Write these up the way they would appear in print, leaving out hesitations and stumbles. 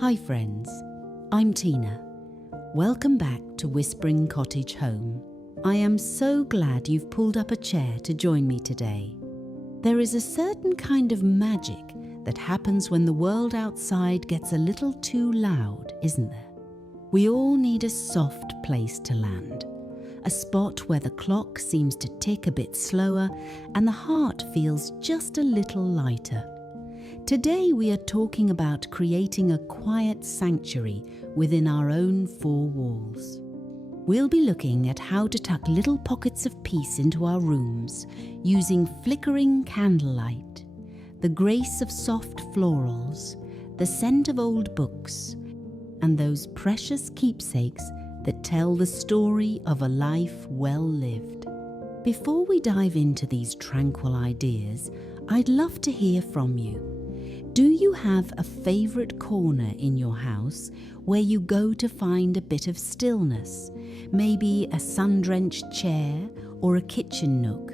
Hi friends, I'm Tina. Welcome back to Whispering Cottage Home. I am so glad you've pulled up a chair to join me today. There is a certain kind of magic that happens when the world outside gets a little too loud, isn't there? We all need a soft place to land, a spot where the clock seems to tick a bit slower and the heart feels just a little lighter. Today we are talking about creating a quiet sanctuary within our own four walls. We'll be looking at how to tuck little pockets of peace into our rooms using flickering candlelight, the grace of soft florals, the scent of old books, and those precious keepsakes that tell the story of a life well lived. Before we dive into these tranquil ideas, I'd love to hear from you. Do you have a favourite corner in your house where you go to find a bit of stillness? Maybe a sun-drenched chair or a kitchen nook?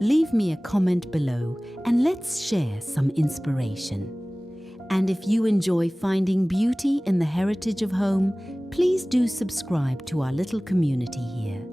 Leave me a comment below and let's share some inspiration. And if you enjoy finding beauty in the heritage of home, please do subscribe to our little community here.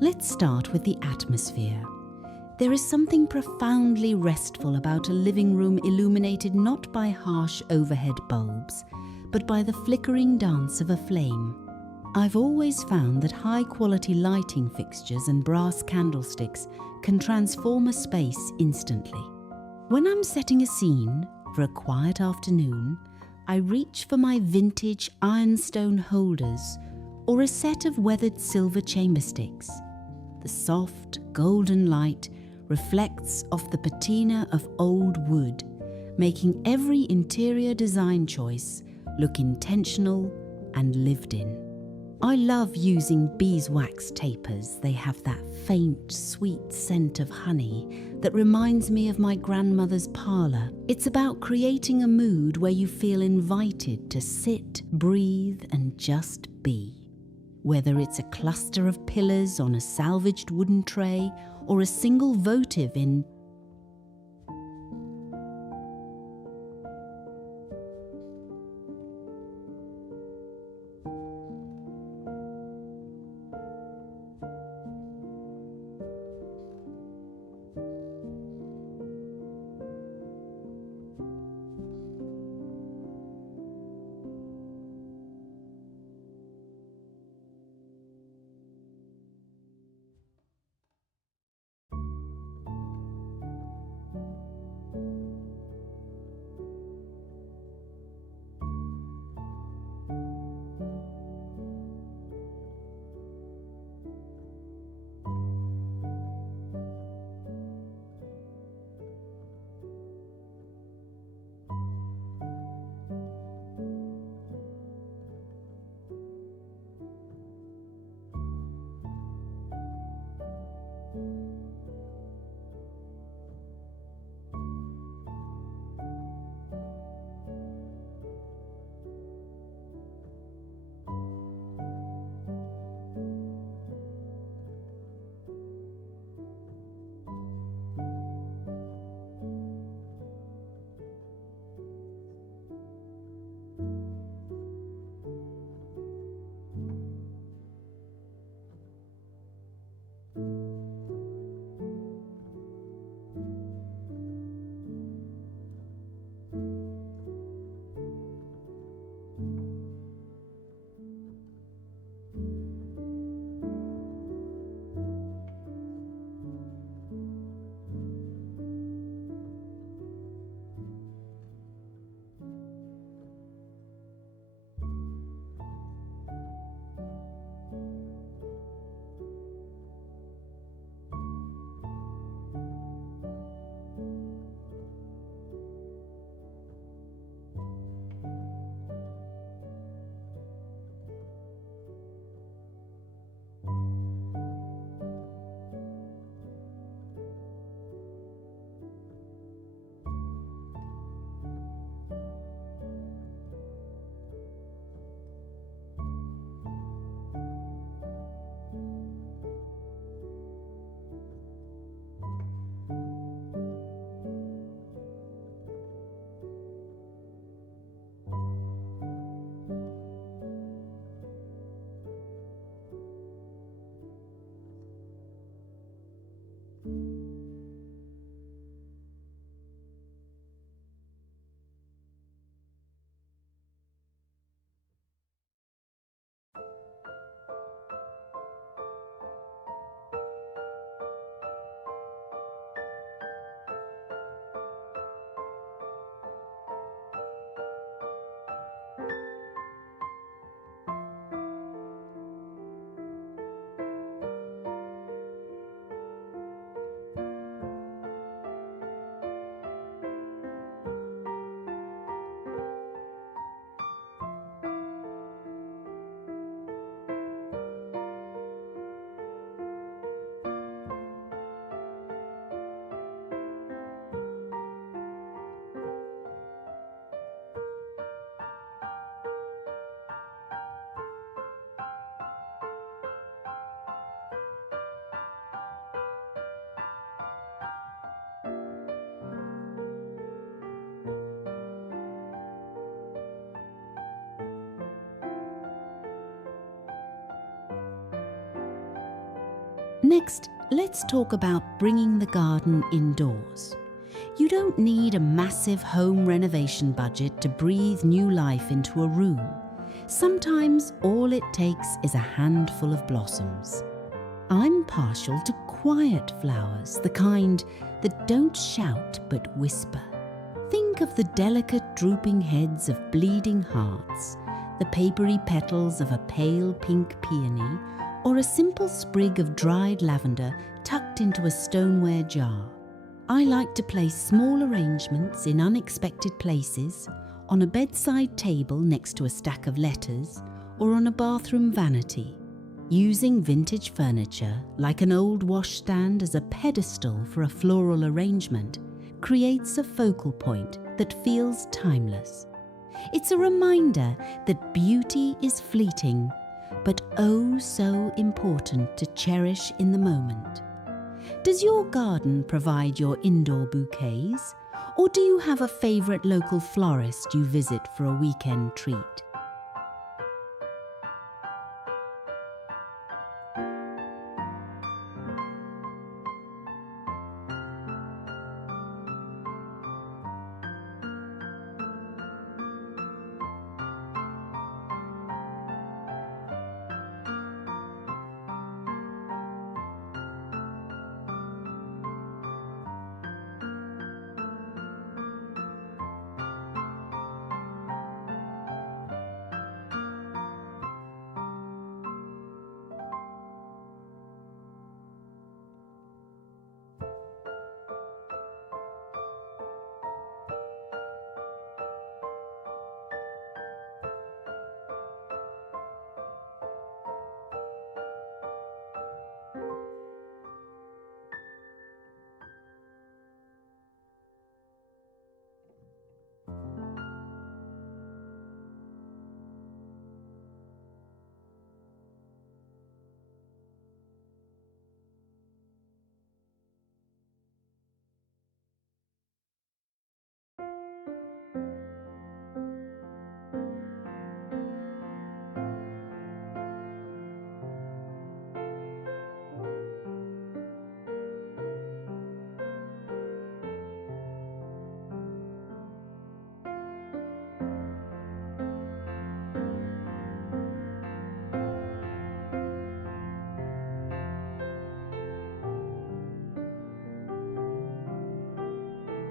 Let's start with the atmosphere. There is something profoundly restful about a living room illuminated not by harsh overhead bulbs, but by the flickering dance of a flame. I've always found that high-quality lighting fixtures and brass candlesticks can transform a space instantly. When I'm setting a scene for a quiet afternoon, I reach for my vintage ironstone holders or a set of weathered silver chamber sticks. The soft, golden light reflects off the patina of old wood, making every interior design choice look intentional and lived in. I love using beeswax tapers. They have that faint, sweet scent of honey that reminds me of my grandmother's parlour. It's about creating a mood where you feel invited to sit, breathe, and just be. Whether it's a cluster of pillars on a salvaged wooden tray or a single votive in Next, let's talk about bringing the garden indoors. You don't need a massive home renovation budget to breathe new life into a room. Sometimes all it takes is a handful of blossoms. I'm partial to quiet flowers, the kind that don't shout but whisper. Think of the delicate drooping heads of bleeding hearts, the papery petals of a pale pink peony, or a simple sprig of dried lavender tucked into a stoneware jar. I like to place small arrangements in unexpected places, on a bedside table next to a stack of letters, or on a bathroom vanity. Using vintage furniture, like an old washstand as a pedestal for a floral arrangement, creates a focal point that feels timeless. It's a reminder that beauty is fleeting, but oh so important to cherish in the moment. Does your garden provide your indoor bouquets, or do you have a favourite local florist you visit for a weekend treat?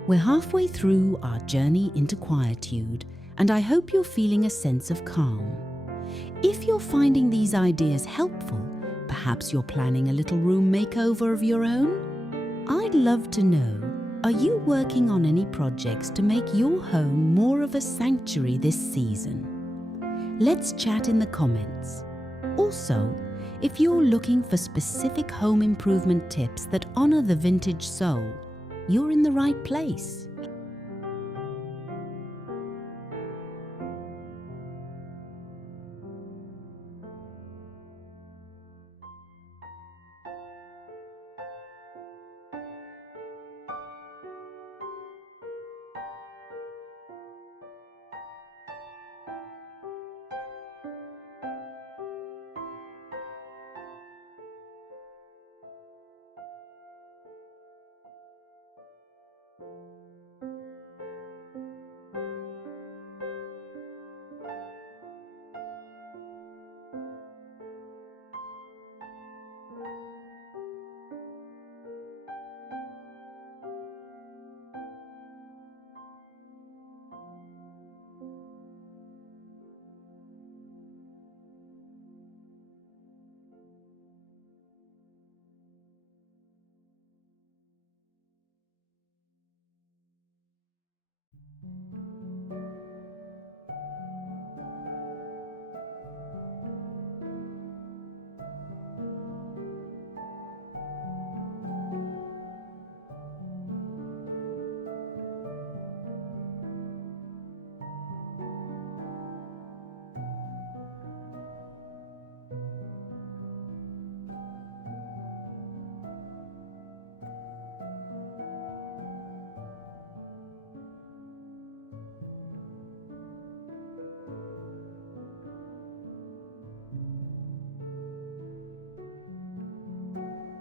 We're halfway through our journey into quietude, and I hope you're feeling a sense of calm. If you're finding these ideas helpful, perhaps you're planning a little room makeover of your own? I'd love to know, are you working on any projects to make your home more of a sanctuary this season? Let's chat in the comments. Also, if you're looking for specific home improvement tips that honor the vintage soul, you're in the right place.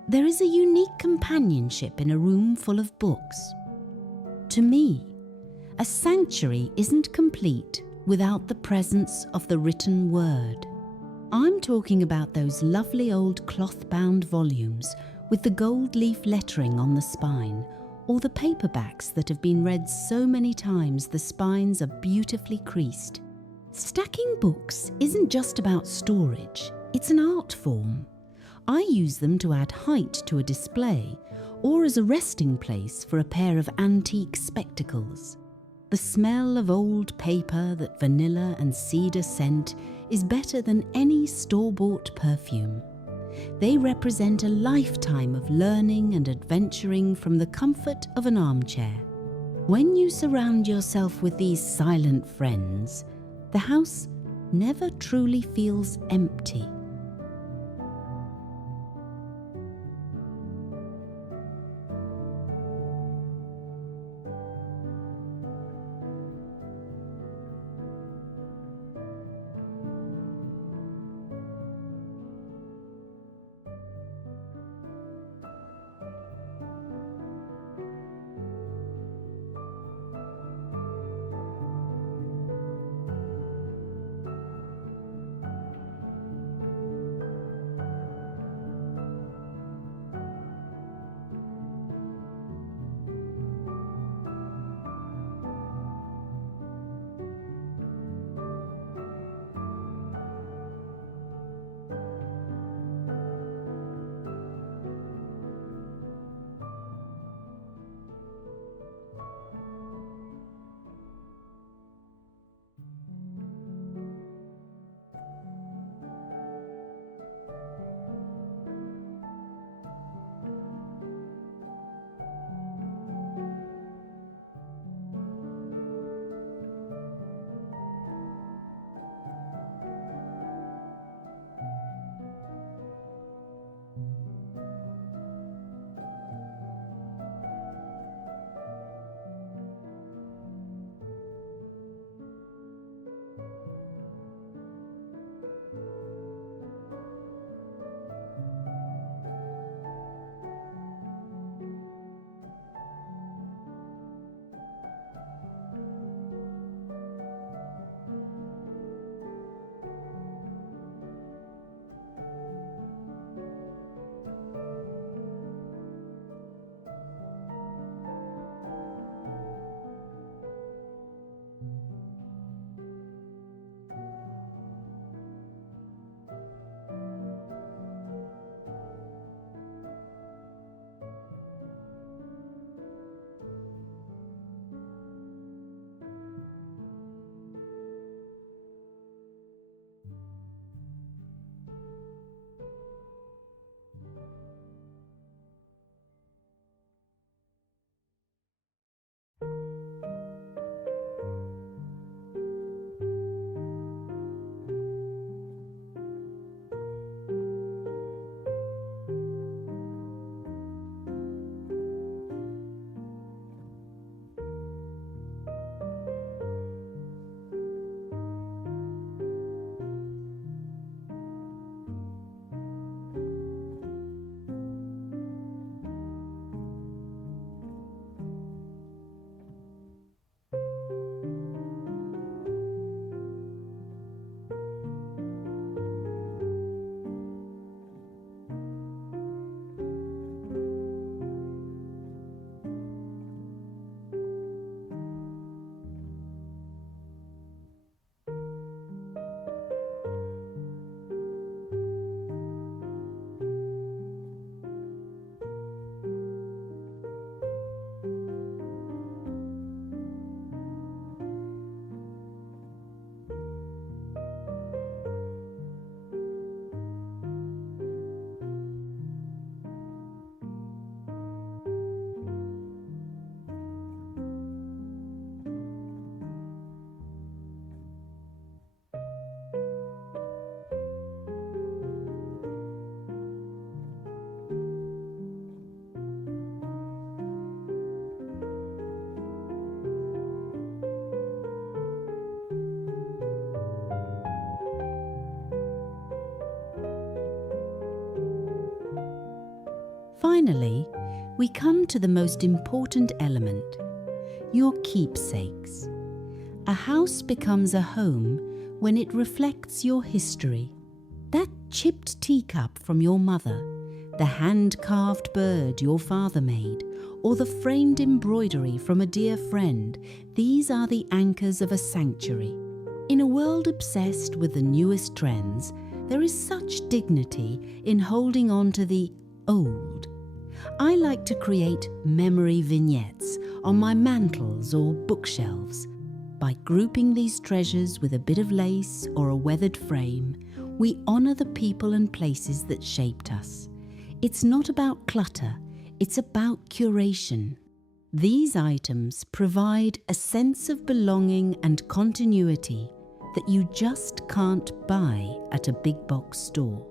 There is a unique companionship in a room full of books. To me, a sanctuary isn't complete without the presence of the written word. I'm talking about those lovely old cloth-bound volumes with the gold leaf lettering on the spine, or the paperbacks that have been read so many times the spines are beautifully creased. Stacking books isn't just about storage, it's an art form. I use them to add height to a display, or as a resting place for a pair of antique spectacles. The smell of old paper that vanilla and cedar scent is better than any store-bought perfume. They represent a lifetime of learning and adventuring from the comfort of an armchair. When you surround yourself with these silent friends, the house never truly feels empty. Finally, we come to the most important element, your keepsakes. A house becomes a home when it reflects your history. That chipped teacup from your mother, the hand-carved bird your father made, or the framed embroidery from a dear friend, these are the anchors of a sanctuary. In a world obsessed with the newest trends, there is such dignity in holding on to the old. I like to create memory vignettes on my mantels or bookshelves. By grouping these treasures with a bit of lace or a weathered frame, we honour the people and places that shaped us. It's not about clutter, it's about curation. These items provide a sense of belonging and continuity that you just can't buy at a big box store.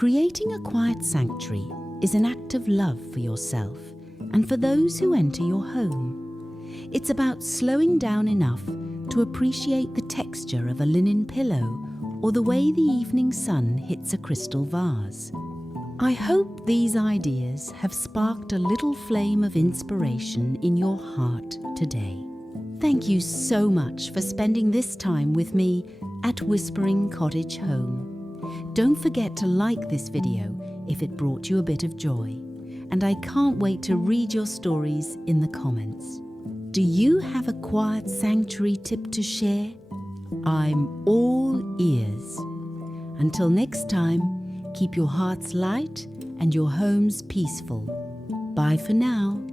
Creating a quiet sanctuary is an act of love for yourself and for those who enter your home. It's about slowing down enough to appreciate the texture of a linen pillow or the way the evening sun hits a crystal vase. I hope these ideas have sparked a little flame of inspiration in your heart today. Thank you so much for spending this time with me at Whispering Cottage Home. Don't forget to like this video if it brought you a bit of joy, and I can't wait to read your stories in the comments. Do you have a quiet sanctuary tip to share? I'm all ears. Until next time, keep your hearts light and your homes peaceful. Bye for now.